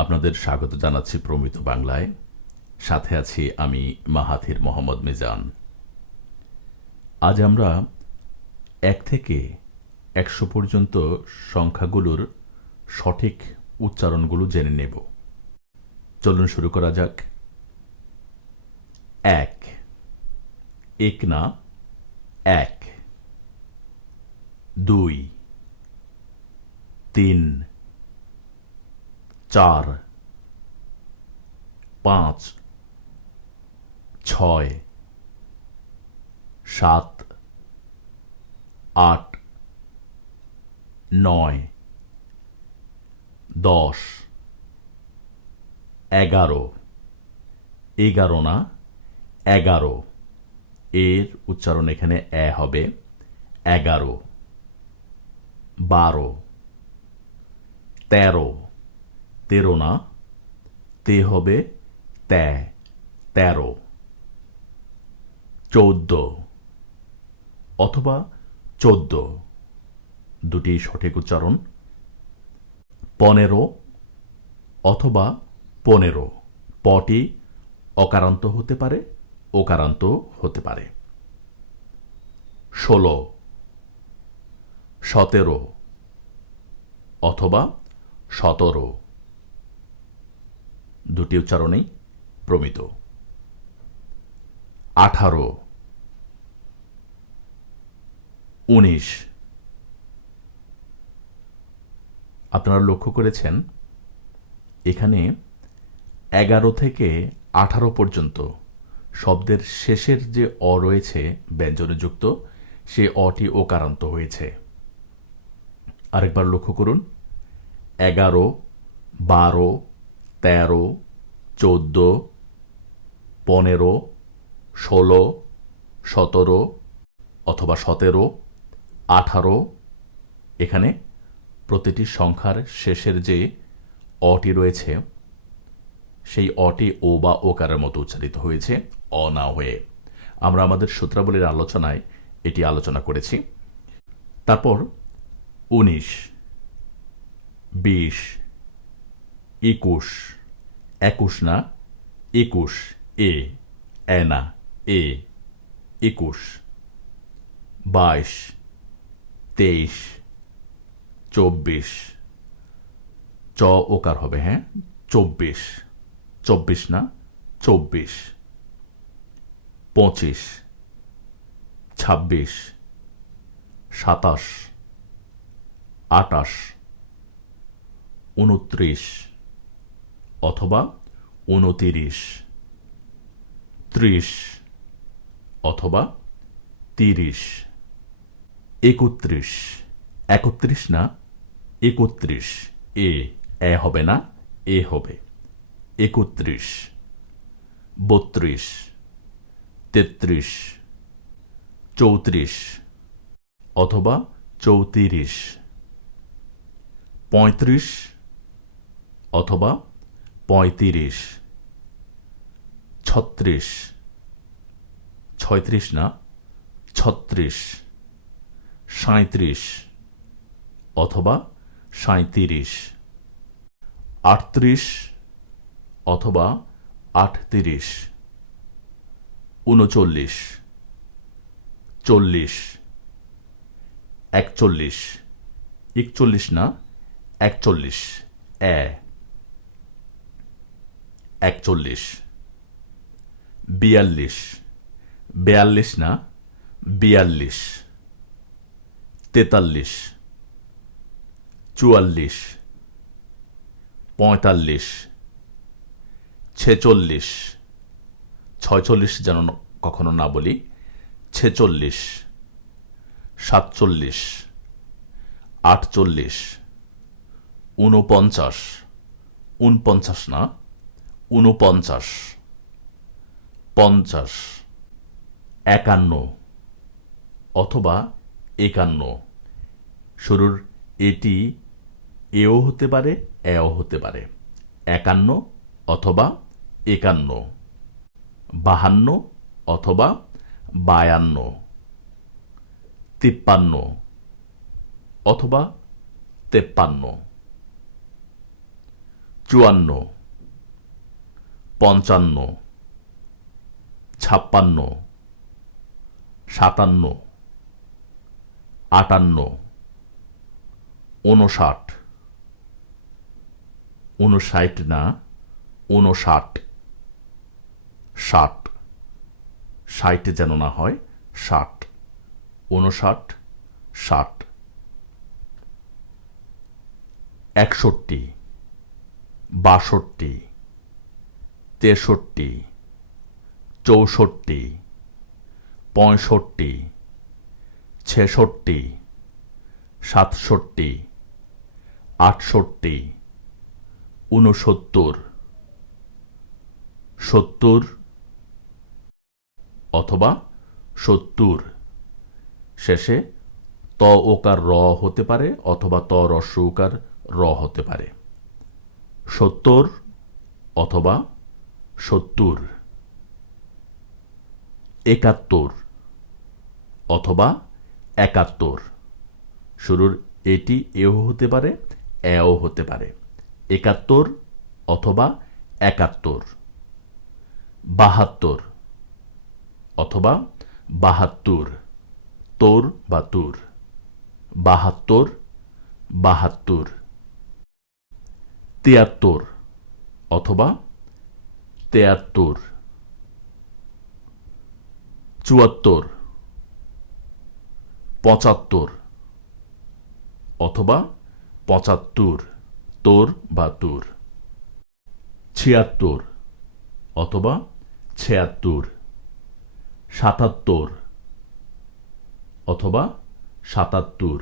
আপনাদের স্বাগত জানাচ্ছি প্রমিত বাংলায়। সাথে আছি আমি মাহাথির মোহাম্মদ মিজান। আজ আমরা এক থেকে একশো পর্যন্ত সংখ্যাগুলোর সঠিক উচ্চারণগুলো জেনে নেব। চলুন শুরু করা যাক। এক। এক না, এক। দুই। তিন। চার, পাঁচ, ছয়, সাত, আট, নয়, দশ, এগারো। এগারো না, এগারো। এর উচ্চারণ এখানে এ হবে এগারো, বারো, তেরো তেরো না, তে হবে তে তেরো। চৌদ্দ। অথবা চোদ্দ। দুটি সঠিক উচ্চারণ। পনেরো অথবা পনেরো। পটি অকারান্ত হতে পারে ওকারান্ত হতে পারে। ষোলো। সতেরো অথবা সতেরো। দুটি উচ্চারণেই প্রমিত। আঠারো। উনিশ। আপনারা লক্ষ্য করেছেন, এখানে এগারো থেকে আঠারো পর্যন্ত শব্দের শেষের যে অ রয়েছে ব্যঞ্জনযুক্ত সে অটি ওকারান্ত হয়েছে। আরেকবার লক্ষ্য করুন, এগারো, বারো তেরো, চোদ্দ, পনেরো, ষোলো, সতেরো অথবা সতেরো, আঠারো। এখানে প্রতিটি সংখ্যার শেষের যে অটি রয়েছে, সেই অটি ও বা ওকারের মতো উচ্চারিত হয়েছে, অ না হয়ে। আমরা আমাদের সূত্রাবলীর আলোচনায় এটি আলোচনা করেছি। তারপর উনিশ, বিশ একুশ। একুশ না? একুশ। এ। এ না। এ। একুশ। বাইশ। তেইশ। চব্বিশ। চ ওকার হবে হ্যাঁ? চব্বিশ। চব্বিশ না? চব্বিশ। পঁচিশ। ছাব্বিশ। সাতাশ। আটাশ। উনত্রিশ। অথবা উনতিরিশ ত্রিশ অথবা তিরিশ। একত্রিশ। একত্রিশ না, একত্রিশ। এ এ হবে না, এ হবে। একত্রিশ। বত্রিশ। তেত্রিশ। চৌত্রিশ। অথবা চৌত্রিশ। পঁয়ত্রিশ অথবা পঁয়ত্রিশ, ছত্রিশ, ছয়ত্রিশ না, ছত্রিশ সাঁত্রিশ অথবা সাঁত্রিশ আটত্রিশ অথবা আটত্রিশ, উনচল্লিশ, চল্লিশ, একচল্লিশ একচল্লিশ না, একচল্লিশ এ একচল্লিশ, বিয়াল্লিশ, বেয়াল্লিশ না, বিয়াল্লিশ, তেতাল্লিশ, চুয়াল্লিশ, পঁয়তাল্লিশ, ছেচল্লিশ, ছয়চল্লিশ যেন কখনো না বলি, ছেচল্লিশ, সাতচল্লিশ, আটচল্লিশ, ঊনপঞ্চাশ উনপঞ্চাশ না ঊনপঞ্চাশ, পঞ্চাশ, একান্ন অথবা একান্ন। শুরুর এটি এও হতে পারে, এও হতে পারে। একান্ন অথবা একান্ন, বাহান্ন অথবা বায়ান্ন, তিপ্পান্ন অথবা তেপ্পান্ন, চুয়ান্ন পঞ্চান্ন, ছাপ্পান্ন, সাতান্ন, আটান্ন, ঊনষাট ঊনষাট না, ঊনষাট, ষাট ষাট যেন না হয়, ষাট, ঊনষাট, ষাট। একষট্টি, বাষট্টি তেষট্টি, চৌষট্টি, পঁয়ষট্টি, ছেষট্টি, সাতষট্টি, আটষট্টি, ঊনসত্তর, সত্তর অথবা সত্তর। শেষে ত ওকার র হতে পারে অথবা ত রস্য উকার র হতে পারে। সত্তর অথবা সত্তর, একাত্তর অথবা একাত্তর। শুরুর এটি এও হতে পারে, এও হতে পারে। একাত্তর অথবা একাত্তর, বাহাত্তর অথবা বাহাত্তর, তোর বা তুর। বাহাত্তর বাহাত্তর, তিয়াত্তর অথবা তেয়াত্তর, চুয়াত্তর, পঁচাত্তর অথবা পঁচাত্তর, তোর বা তুর। ছিয়াত্তর অথবা ছিয়াত্তর। সাতাত্তর অথবা সাতাত্তর।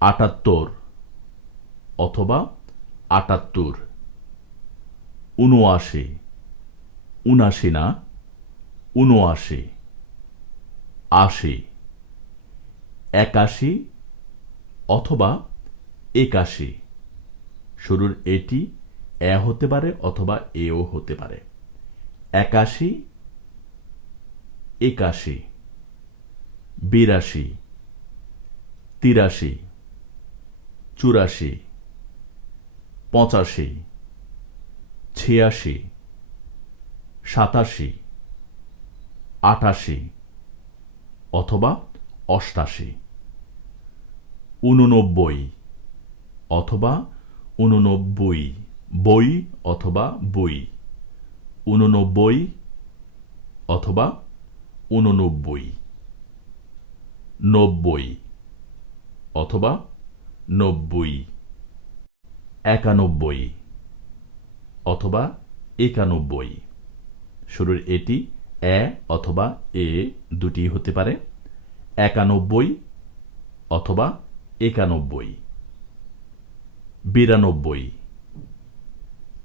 আটাত্তর অথবা আটাত্তর। উনআশি উনাশি না? উনআশি আশি। একাশি অথবা একাশি। শুরুর এটি এ হতে পারে অথবা এও হতে পারে। একাশি একাশি, বিরাশি, তিরাশি, চুরাশি, পঁচাশি ছিয়াশি, সাতাশি, আটাশি অথবা অষ্টাশি, উননব্বই অথবা উননব্বই, বই অথবা বই, উননব্বই অথবা উননব্বই, নব্বই অথবা নব্বই, একানব্বই অথবা একানব্বই। শুরুর এটি এ অথবা এ দুটি হতে পারে। একানব্বই অথবা একানব্বই। বিরানব্বই।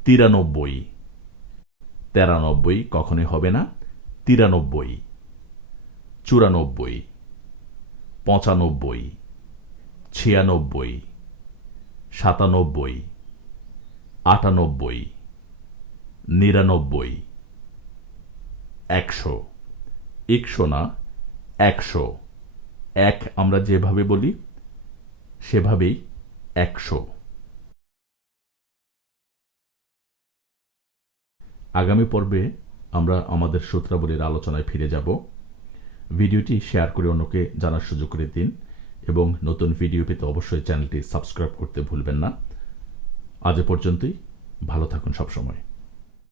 তিরানব্বই। তেরানব্বই কখনোই হবে না। তিরানব্বই। চুরানব্বই। পঁচানব্বই। ছিয়ানব্বই। সাতানব্বই। আটানব্বই। নিরানব্বই। একশো। একশো না, একশো। এক আমরা যেভাবে বলি, সেভাবেই একশো। আগামী পর্বে আমরা আমাদের সূত্রাবলীর আলোচনায় ফিরে যাব। ভিডিওটি শেয়ার করে অন্যকে জানার সুযোগ করে দিন এবং নতুন ভিডিও পেতে অবশ্যই চ্যানেলটি সাবস্ক্রাইব করতে ভুলবেন না। আজ পর্যন্তই। ভালো থাকুন সবসময়।